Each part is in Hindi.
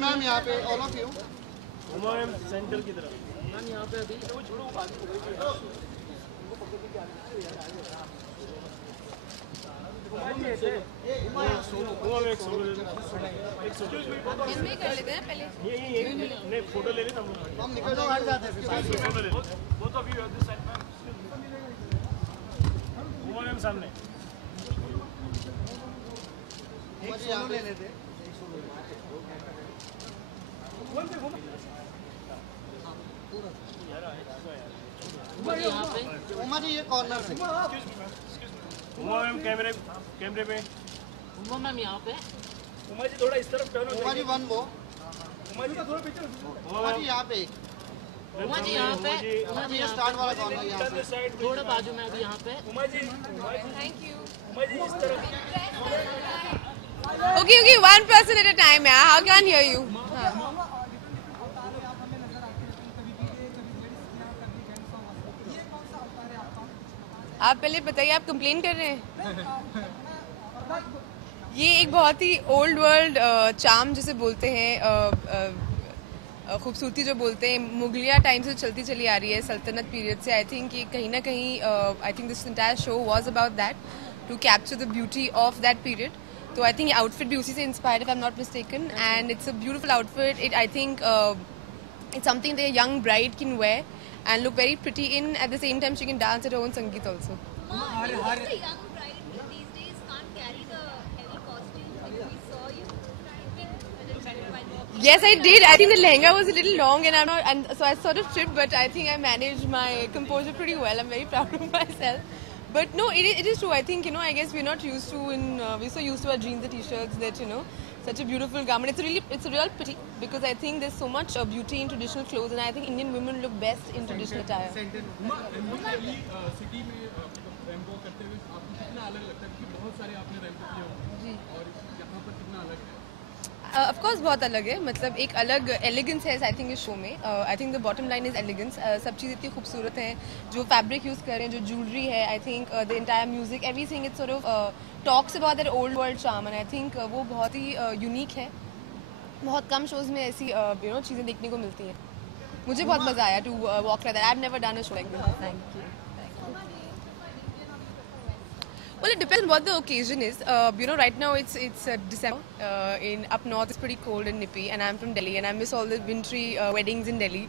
मैम यहाँ पे all of you. Uma ma'am centre की तरफ। मैम यहाँ पे अभी वो छोड़ो इनमें कर लेते हैं पहले। ये फोटो ले लेते हम निकल जाओ, हट जाते हैं फोटो ले लेते both of you this side ma'am. Uma ma'am सामने एक सोलो ले लेते हैं। उमा जी ये कॉर्नर से। उमा मैम कैमरे पे। उमा मैम यहाँ पे। उमा जी थोड़ा इस तरफ टर्न हो उमा जी वन वो। उमा जी थोड़ा पीछे। उमा जी यहाँ पे। उमा जी यहाँ पे। उमा जी स्टार्ट वाला कॉर्नर यहाँ पे। थोड़ा बाजू में अभी यहाँ पे। Uma ji thank you. उमा जी इस तरफ। Okay, one person at a time, yeah. How can I hear you? आप पहले बताइए, आप कंप्लेन कर रहे हैं? ये एक बहुत ही ओल्ड वर्ल्ड चार्म जिसे बोलते हैं, खूबसूरती जो बोलते हैं, मुगलिया टाइम से चलती चली आ रही है, सल्तनत पीरियड से। आई थिंक ये कहीं ना कहीं I think this entire show was about that, to capture the beauty of that period. तो आई थिंक आउटफिट भी उसी से inspired, if I am not mistaken, and it's a beautiful outfit. It I think it's something that a young bride can wear and look very pretty in. At the same time, she can dance at her own sangeet also. The young bride these days can't carry the heavy costumes like we saw you. Yes, I did. I think the lehenga was a little long, and so I sort of tripped, but I think I managed my composure pretty well. I'm very proud of myself. But no, it is true. I think, I guess we're not used to we're so used to our jeans and t-shirts that, such a beautiful garment. It's a real pity, because I think there's so much beauty in traditional clothes, and I think Indian women look best in traditional attire. City में रैंपो करते हुए आपको कितना अलग लगता है, क्योंकि बहुत सारे आपने रैंपो किए होंगे और यहाँ पर कितना अलग है? ऑफ कोर्स बहुत अलग है, मतलब एक अलग एलिगेंस है आई थिंक इस शो में। I think the bottom line is elegance. सब चीज़ इतनी खूबसूरत है, जो फैब्रिक यूज़ कर रहे हैं, जो ज्वेलरी है, आई think the entire music, everything it's sort of talks about that old world charm, and I think वो बहुत ही यूनिक है। बहुत कम शोज़ में ऐसी चीज़ें देखने को मिलती हैं। मुझे बहुत मज़ा आया to walk like that. I have never done a show like this. Thank you. Well, it depends what the occasion is. Right now it's December. In up north, it's pretty cold and nippy, and I'm from Delhi, and I miss all the wintry weddings in Delhi.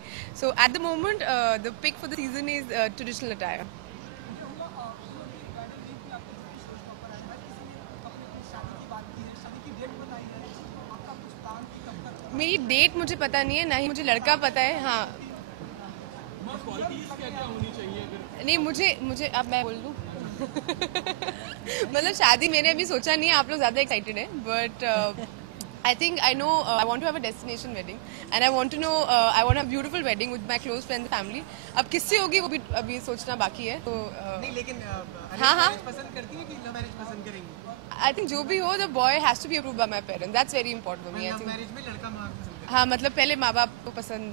So at the moment, the pick for the season is traditional attire. मेरी डेट मुझे पता नहीं है, ना ही मुझे लड़का पता है। हाँ, नहीं मुझे अब मैं बोल दूँ मतलब शादी मैंने अभी सोचा नहीं है, आप लोग ज़्यादा एक्साइटेड हैं, but I think I know I want to have a destination wedding, and I want to know I want a beautiful wedding with my close friends and family. अब किससे होगी वो भी अभी सोचना बाकी है। तो नहीं, लेकिन हाँ पसंद करती है कि लव मैरिज पसंद करेंगी? I think जो भी हो, the boy has to be approved by my parents. That's very important for me. I think marriage में लड़का माँ पसंद हाँ, मतलब पहले माँ बाप को पसंद